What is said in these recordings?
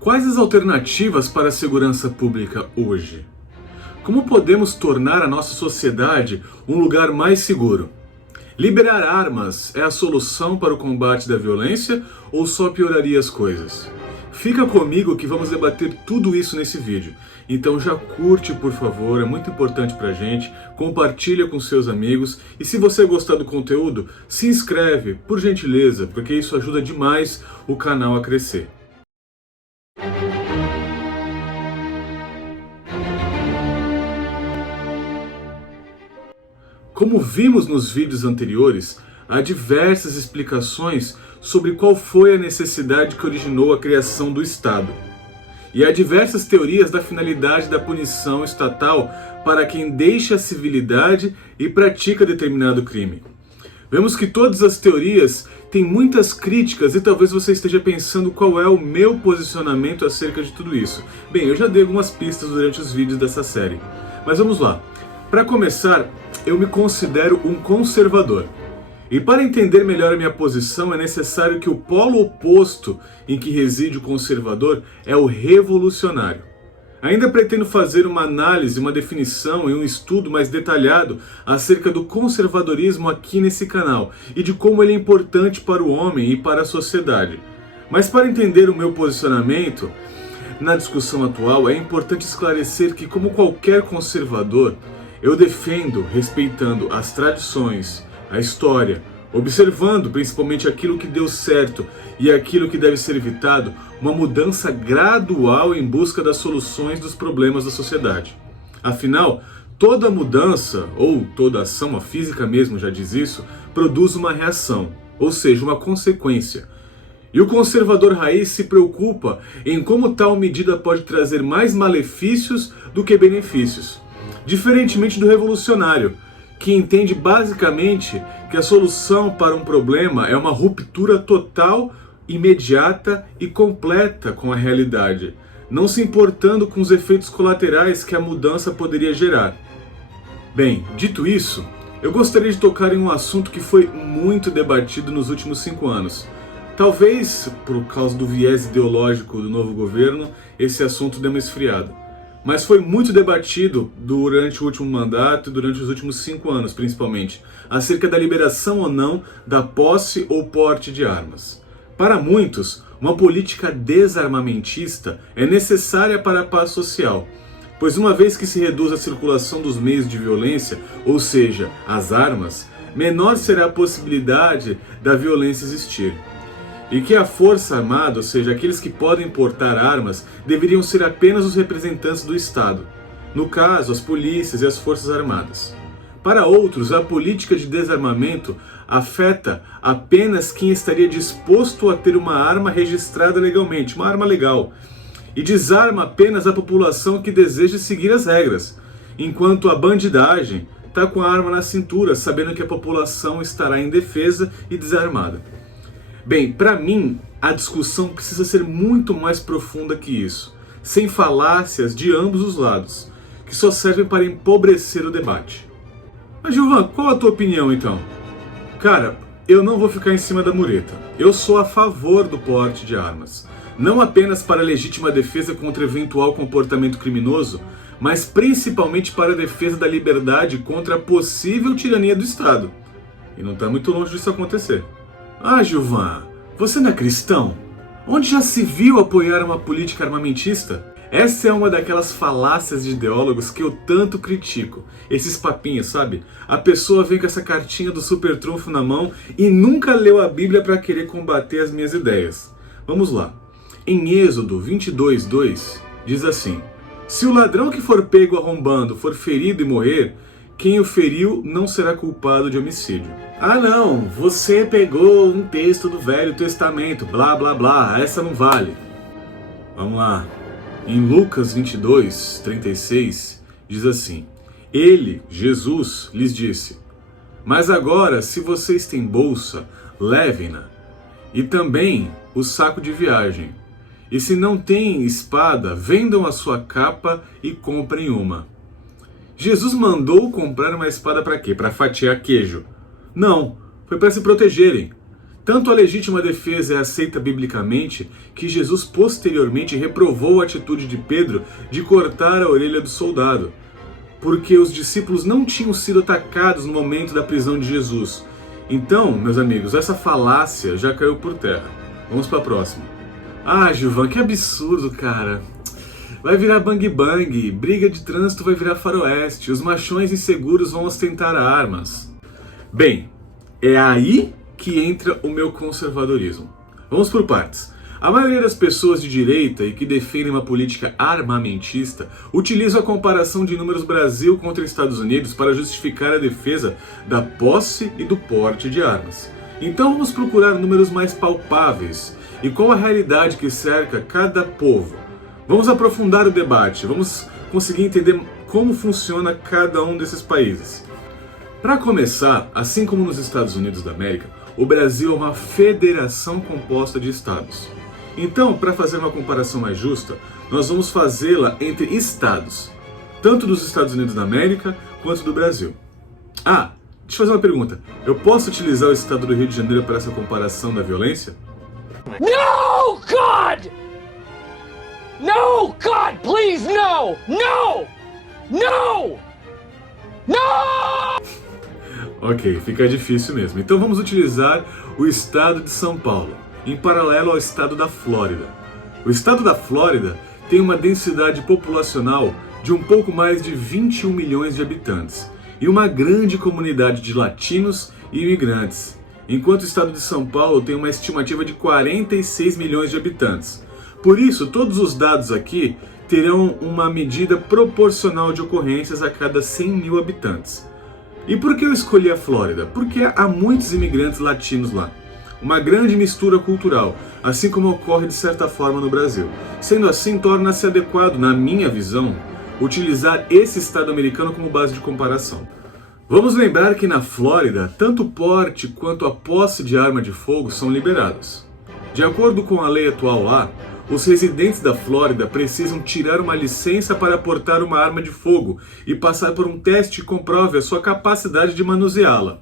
Quais as alternativas para a segurança pública hoje? Como podemos tornar a nossa sociedade um lugar mais seguro? Liberar armas é a solução para o combate da violência ou só pioraria as coisas? Fica comigo que vamos debater tudo isso nesse vídeo. Então já curte, por favor, é muito importante pra gente, compartilha com seus amigos e se você gostar do conteúdo, se inscreve, por gentileza, porque isso ajuda demais o canal a crescer. Como vimos nos vídeos anteriores, há diversas explicações sobre qual foi a necessidade que originou a criação do Estado. E há diversas teorias da finalidade da punição estatal para quem deixa a civilidade e pratica determinado crime. Vemos que todas as teorias têm muitas críticas e talvez você esteja pensando qual é o meu posicionamento acerca de tudo isso. Bem, eu já dei algumas pistas durante os vídeos dessa série, mas vamos lá. Para começar, eu me considero um conservador. E para entender melhor a minha posição, é necessário que o polo oposto em que reside o conservador é o revolucionário. Ainda pretendo fazer uma análise, uma definição e um estudo mais detalhado acerca do conservadorismo aqui nesse canal e de como ele é importante para o homem e para a sociedade. Mas para entender o meu posicionamento na discussão atual, é importante esclarecer que, como qualquer conservador, eu defendo respeitando as tradições, a história, observando principalmente aquilo que deu certo e aquilo que deve ser evitado, uma mudança gradual em busca das soluções dos problemas da sociedade. Afinal, toda mudança, ou toda ação, a física mesmo já diz isso, produz uma reação, ou seja, uma consequência. E o conservador raiz se preocupa em como tal medida pode trazer mais malefícios do que benefícios. Diferentemente do revolucionário, que entende basicamente que a solução para um problema é uma ruptura total, imediata e completa com a realidade, não se importando com os efeitos colaterais que a mudança poderia gerar. Bem, dito isso, eu gostaria de tocar em um assunto que foi muito debatido nos últimos 5 anos. Talvez, por causa do viés ideológico do novo governo, esse assunto dê uma esfriada. Mas foi muito debatido durante o último mandato e durante os últimos 5 anos, principalmente, acerca da liberação ou não da posse ou porte de armas. Para muitos, uma política desarmamentista é necessária para a paz social, pois uma vez que se reduz a circulação dos meios de violência, ou seja, as armas, menor será a possibilidade da violência existir. E que a força armada, ou seja, aqueles que podem portar armas, deveriam ser apenas os representantes do Estado. No caso, as polícias e as forças armadas. Para outros, a política de desarmamento afeta apenas quem estaria disposto a ter uma arma registrada legalmente, uma arma legal, e desarma apenas a população que deseja seguir as regras, enquanto a bandidagem está com a arma na cintura, sabendo que a população estará indefesa e desarmada. Bem, para mim, a discussão precisa ser muito mais profunda que isso, sem falácias de ambos os lados, que só servem para empobrecer o debate. Mas Gilvan, qual a tua opinião então? Cara, eu não vou ficar em cima da mureta. Eu sou a favor do porte de armas, não apenas para legítima defesa contra eventual comportamento criminoso, mas principalmente para a defesa da liberdade contra a possível tirania do Estado. E não está muito longe disso acontecer. Ah, Gilvan, você não é cristão? Onde já se viu apoiar uma política armamentista? Essa é uma daquelas falácias de ideólogos que eu tanto critico. Esses papinhos, sabe? A pessoa vem com essa cartinha do super trunfo na mão e nunca leu a Bíblia para querer combater as minhas ideias. Vamos lá. Em Êxodo 22:2 diz assim: se o ladrão que for pego arrombando for ferido e morrer, quem o feriu não será culpado de homicídio. Ah não, você pegou um texto do Velho Testamento, blá blá blá, essa não vale. Vamos lá. Em Lucas 22:36 diz assim: ele, Jesus, lhes disse: mas agora, se vocês têm bolsa, levem-na, e também o saco de viagem. E se não têm espada, vendam a sua capa e comprem uma. Jesus mandou comprar uma espada para quê? Para fatiar queijo? Não, foi para se protegerem. Tanto a legítima defesa é aceita biblicamente que Jesus posteriormente reprovou a atitude de Pedro de cortar a orelha do soldado, porque os discípulos não tinham sido atacados no momento da prisão de Jesus. Então, meus amigos, essa falácia já caiu por terra. Vamos para a próxima. Ah, Gilvan, que absurdo, cara. Vai virar bang bang, briga de trânsito vai virar faroeste, os machões inseguros vão ostentar armas. Bem, é aí que entra o meu conservadorismo. Vamos por partes. A maioria das pessoas de direita e que defendem uma política armamentista utilizam a comparação de números Brasil contra Estados Unidos para justificar a defesa da posse e do porte de armas. Então vamos procurar números mais palpáveis e qual a realidade que cerca cada povo. Vamos aprofundar o debate, vamos conseguir entender como funciona cada um desses países. Para começar, assim como nos Estados Unidos da América, o Brasil é uma federação composta de estados. Então, para fazer uma comparação mais justa, nós vamos fazê-la entre estados, tanto dos Estados Unidos da América quanto do Brasil. Ah, deixa eu fazer uma pergunta. Eu posso utilizar o estado do Rio de Janeiro para essa comparação da violência? No, God! No, God, please, no! No! No! No! Ok, fica difícil mesmo. Então vamos utilizar o estado de São Paulo, em paralelo ao estado da Flórida. O estado da Flórida tem uma densidade populacional de um pouco mais de 21 milhões de habitantes e uma grande comunidade de latinos e imigrantes, enquanto o estado de São Paulo tem uma estimativa de 46 milhões de habitantes. Por isso, todos os dados aqui terão uma medida proporcional de ocorrências a cada 100 mil habitantes. E por que eu escolhi a Flórida? Porque há muitos imigrantes latinos lá. Uma grande mistura cultural, assim como ocorre de certa forma no Brasil. Sendo assim, torna-se adequado, na minha visão, utilizar esse estado americano como base de comparação. Vamos lembrar que na Flórida, tanto o porte quanto a posse de arma de fogo são liberados. De acordo com a lei atual lá, os residentes da Flórida precisam tirar uma licença para portar uma arma de fogo e passar por um teste que comprove a sua capacidade de manuseá-la.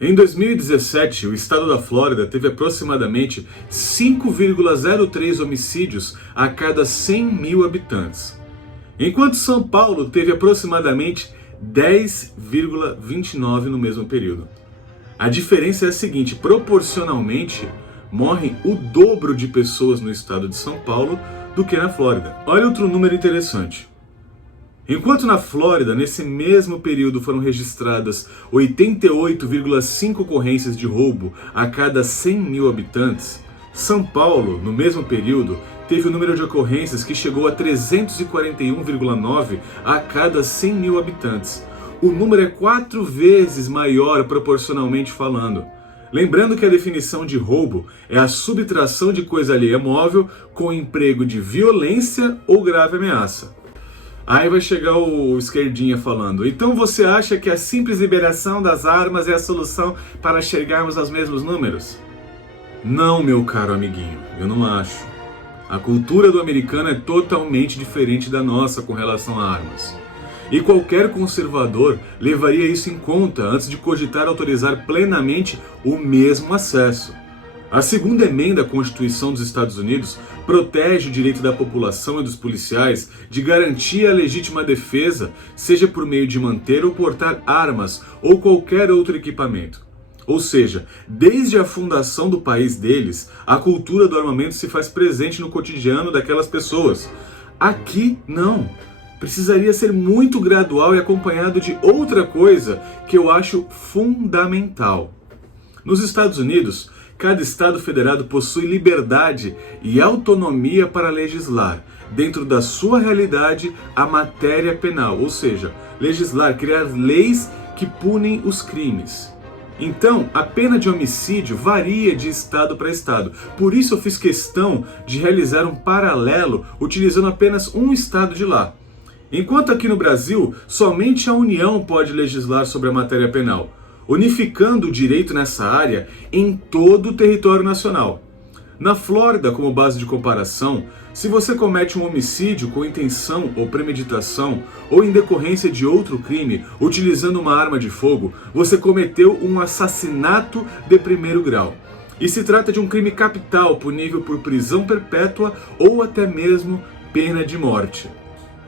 Em 2017, o estado da Flórida teve aproximadamente 5,03 homicídios a cada 100 mil habitantes, enquanto São Paulo teve aproximadamente 10,29 no mesmo período. A diferença é a seguinte: proporcionalmente, morrem o dobro de pessoas no estado de São Paulo do que na Flórida. Olha outro número interessante. Enquanto na Flórida, nesse mesmo período, foram registradas 88,5 ocorrências de roubo a cada 100 mil habitantes, São Paulo, no mesmo período, teve o número de ocorrências que chegou a 341,9 a cada 100 mil habitantes. O número é 4 vezes maior proporcionalmente falando. Lembrando que a definição de roubo é a subtração de coisa alheia móvel com emprego de violência ou grave ameaça. Aí vai chegar o esquerdinha falando: então você acha que a simples liberação das armas é a solução para chegarmos aos mesmos números? Não, meu caro amiguinho, eu não acho. A cultura do americano é totalmente diferente da nossa com relação a armas. E qualquer conservador levaria isso em conta antes de cogitar autorizar plenamente o mesmo acesso. A segunda emenda à Constituição dos Estados Unidos protege o direito da população e dos policiais de garantir a legítima defesa, seja por meio de manter ou portar armas ou qualquer outro equipamento. Ou seja, desde a fundação do país deles, a cultura do armamento se faz presente no cotidiano daquelas pessoas. Aqui, não. Precisaria ser muito gradual e acompanhado de outra coisa que eu acho fundamental. Nos Estados Unidos, cada estado federado possui liberdade e autonomia para legislar, dentro da sua realidade, a matéria penal, ou seja, legislar, criar leis que punem os crimes. Então, a pena de homicídio varia de estado para estado. Por isso eu fiz questão de realizar um paralelo utilizando apenas um estado de lá. Enquanto aqui no Brasil, somente a União pode legislar sobre a matéria penal, unificando o direito nessa área em todo o território nacional. Na Flórida, como base de comparação, se você comete um homicídio com intenção ou premeditação ou em decorrência de outro crime utilizando uma arma de fogo, você cometeu um assassinato de primeiro grau. E se trata de um crime capital punível por prisão perpétua ou até mesmo pena de morte.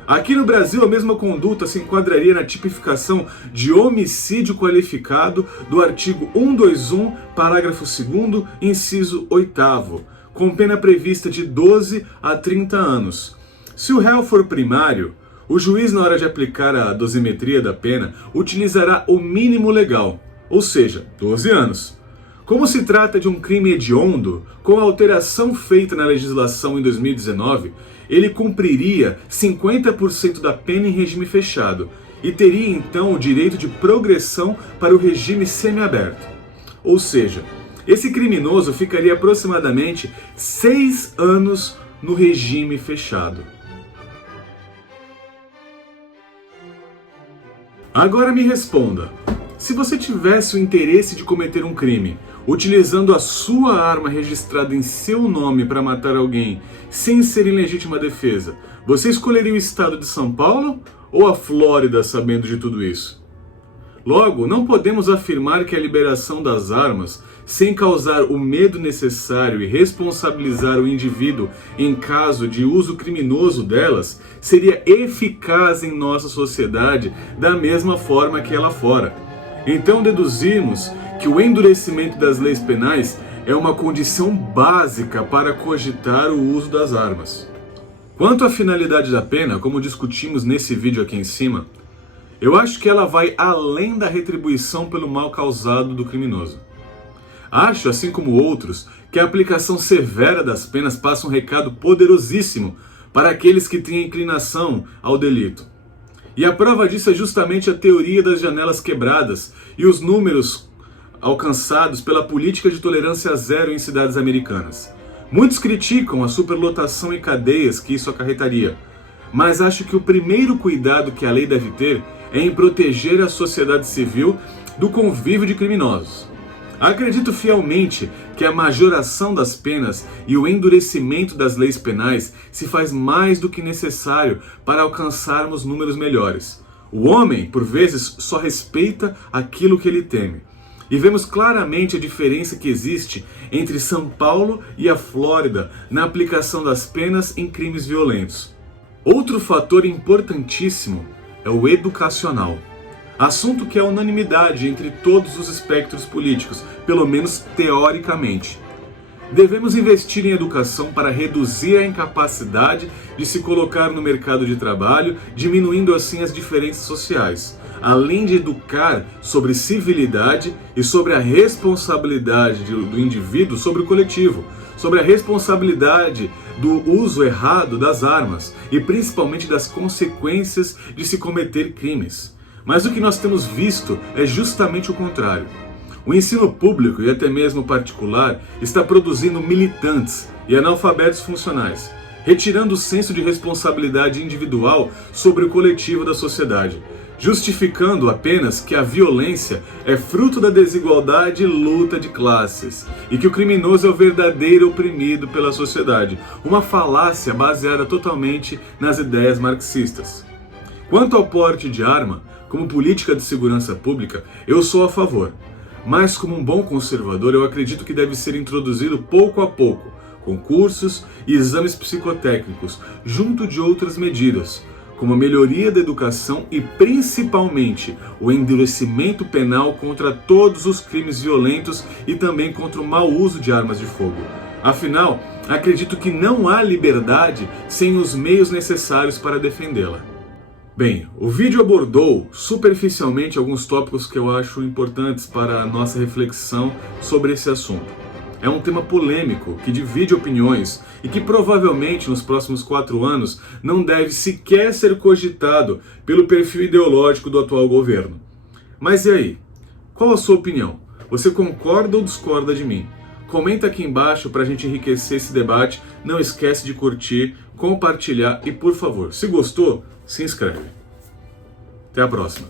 Aqui no Brasil, a mesma conduta se enquadraria na tipificação de homicídio qualificado do artigo 121, parágrafo 2º, inciso 8º, com pena prevista de 12 a 30 anos. Se o réu for primário, o juiz, na hora de aplicar a dosimetria da pena, utilizará o mínimo legal, ou seja, 12 anos. Como se trata de um crime hediondo, com a alteração feita na legislação em 2019, ele cumpriria 50% da pena em regime fechado e teria então o direito de progressão para o regime semiaberto. Ou seja, esse criminoso ficaria aproximadamente 6 anos no regime fechado. Agora me responda, se você tivesse o interesse de cometer um crime, utilizando a sua arma registrada em seu nome para matar alguém sem ser em legítima defesa, você escolheria o estado de São Paulo ou a Flórida sabendo de tudo isso? Logo, não podemos afirmar que a liberação das armas, sem causar o medo necessário e responsabilizar o indivíduo em caso de uso criminoso delas, seria eficaz em nossa sociedade da mesma forma que lá fora. Então deduzimos que o endurecimento das leis penais é uma condição básica para cogitar o uso das armas. Quanto à finalidade da pena, como discutimos nesse vídeo aqui em cima, eu acho que ela vai além da retribuição pelo mal causado do criminoso. Acho, assim como outros, que a aplicação severa das penas passa um recado poderosíssimo para aqueles que têm inclinação ao delito. E a prova disso é justamente a teoria das janelas quebradas e os números alcançados pela política de tolerância zero em cidades americanas. Muitos criticam a superlotação em cadeias que isso acarretaria, mas acho que o primeiro cuidado que a lei deve ter é em proteger a sociedade civil do convívio de criminosos. Acredito fielmente que a majoração das penas e o endurecimento das leis penais se faz mais do que necessário para alcançarmos números melhores. O homem, por vezes, só respeita aquilo que ele teme. E vemos claramente a diferença que existe entre São Paulo e a Flórida na aplicação das penas em crimes violentos. Outro fator importantíssimo é o educacional. Assunto que é unanimidade entre todos os espectros políticos, pelo menos teoricamente. Devemos investir em educação para reduzir a incapacidade de se colocar no mercado de trabalho, diminuindo assim as diferenças sociais, além de educar sobre civilidade e sobre a responsabilidade do indivíduo sobre o coletivo, sobre a responsabilidade do uso errado das armas e principalmente das consequências de se cometer crimes. Mas o que nós temos visto é justamente o contrário. O ensino público e até mesmo particular está produzindo militantes e analfabetos funcionais, retirando o senso de responsabilidade individual sobre o coletivo da sociedade, justificando apenas que a violência é fruto da desigualdade e luta de classes, e que o criminoso é o verdadeiro oprimido pela sociedade, uma falácia baseada totalmente nas ideias marxistas. Quanto ao porte de arma, como política de segurança pública, eu sou a favor. Mas como um bom conservador, eu acredito que deve ser introduzido pouco a pouco, com cursos e exames psicotécnicos, junto de outras medidas, como a melhoria da educação e principalmente o endurecimento penal contra todos os crimes violentos e também contra o mau uso de armas de fogo. Afinal, acredito que não há liberdade sem os meios necessários para defendê-la. Bem, o vídeo abordou superficialmente alguns tópicos que eu acho importantes para a nossa reflexão sobre esse assunto. É um tema polêmico, que divide opiniões e que provavelmente nos próximos 4 anos não deve sequer ser cogitado pelo perfil ideológico do atual governo. Mas e aí? Qual a sua opinião? Você concorda ou discorda de mim? Comenta aqui embaixo para a gente enriquecer esse debate. Não esquece de curtir, compartilhar e, por favor, se gostou, se inscreve. Até a próxima.